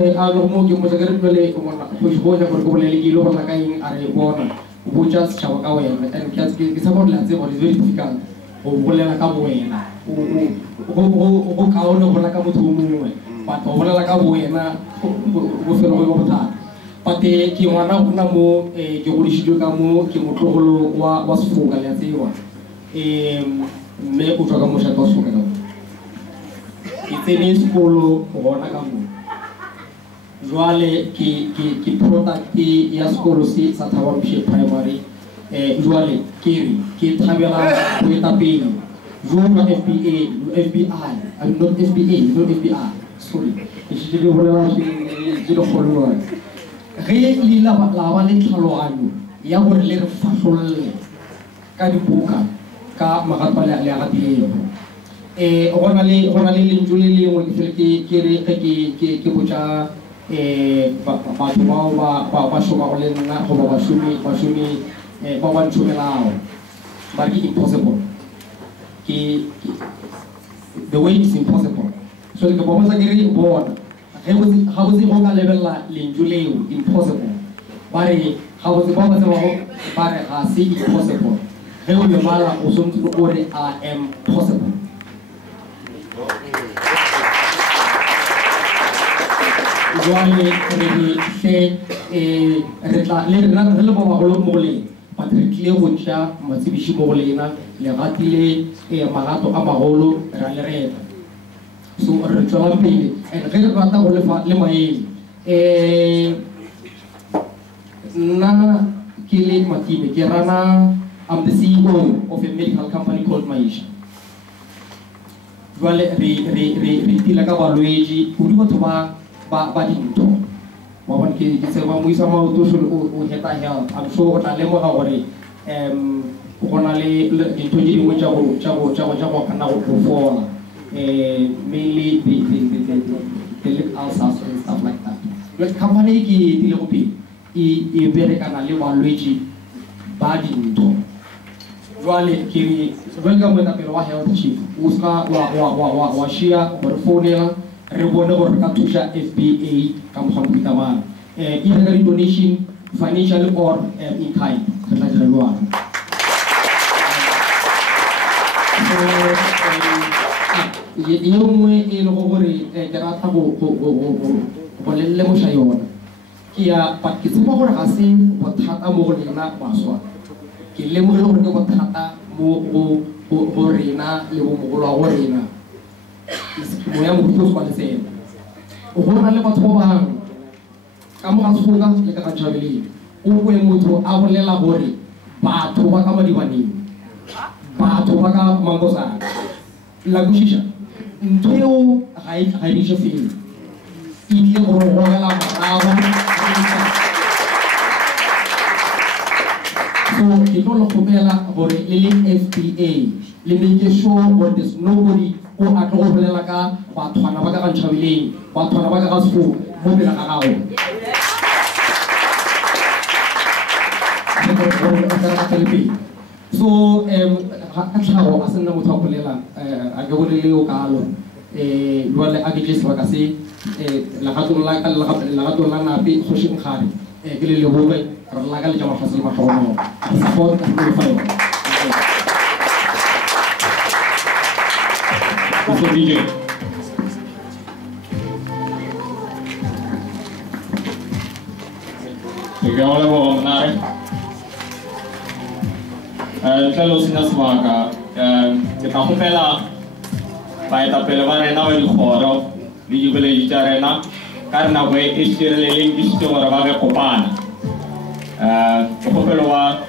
Ano mo yung masagarap bali push ko na ko bali kilo para kain are bona buchas chawa kawen and kias ki sabor la se is very difficult o bole la ka buena o kaon no bole ka mutumu pat o bole la ka buena o fero ko ta pate ki wana kuna mo ki ulishijo kamu ki mutolo wa wasfuga la se wa me utoka mo sha tosu kana iteni skolo bona kamu Joale ki product ki ya skolo si sa tawa bishe primary joale kiri ki tabela ko tapi joa FBA FBI I'm not FBA not FBI sorry je le vola je le kholo re lila la wale tlhalo anu ya gore le re fasolle ka dibuka ka magapala le ga dilelo ona le lenjule le mo ke re ke botsa batho ba shoma go le nna go ba shumi ba ba ntshomelao but it's impossible the way is impossible so ke bo motsa ke re bona ga botse go ka lebella lenjuleo impossible bare ga botse ba batse bare ga se impossible ge o le mala o sontse o re I am possible Joale se retla le rena re le ba go mogole patrick le go tsha matsibishi mogole na le gatile magato a magolo ra le reta so re tswala pele and re rata go lefa le maele na ke le Matibe ke rana I'm the CEO of a medical company called Maisha Joale re tila ka balweji o di batho ba dinto wa bona ke se ba muisa maoto o heta health I'm sure o tla lemoga gore gona le dinto di dingwe tsa go kana go fola mainly the lip ulcers and stuff like that but company ke tile go pele e berekana le balwetsi ba dinto jwale ke re welcome with the health chief uska wa shia gore fonela re bone gore ka thusha FBA ka mokgwa ba either donation financial or in kind ka tla jwa yongwe e le gore ke rata go lelle mo shayona ke ya but ke tseba gore ga se bothata mo go lena baswa ke lemoge gore ke bothata mo go rena le bo mogolo wa go rena moya mo go kwa lesela o bona le batho ba bang ka mo ga tsoga le ka tšhabeleng o bue motho a bolela gore batho ba ka madibaneng batho ba ka mangosana la bushisha nteo ga e diše fela e tle go rogela morago so ke tlo le kgopela gore le le FBA le make sure gore there's nobody o a tlo go bolela ka bathwana ba ka ntšhabeleng bathwana ba ka sefo mo pele ga gago so ka tlhago a se nna motho a bolela a ke bone le o kalo jwale a ke tse sebaka se lagatong la nape kgošeng gare ke le leboge re la ka le tša mafase le matlhogono support ka profile so DJ Ikaw mo nare talo sinas maka kita kupela baita pelevare na wel khoro di jubele jitarena karena we istirele lingisto waraga kopana kopelwa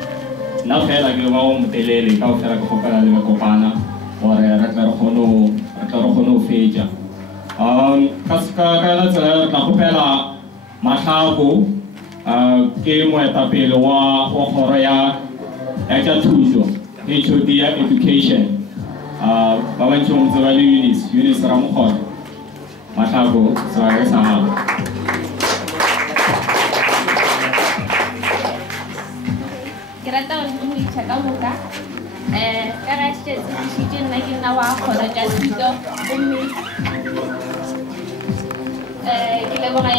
na fela ke wa umtelele ka fela kopela le kopana ore rataro khono feja kaska kana tsala na kopela matlhako ke mo etapele wa khoro ya thuso HOD education ba ba ntse mo tsaba le Eunice Ramokgolo matlhako sa sa Grata go mo itshaka moka ka ra tse tse nna ke nna wa kholo ja thuto mme ke leboga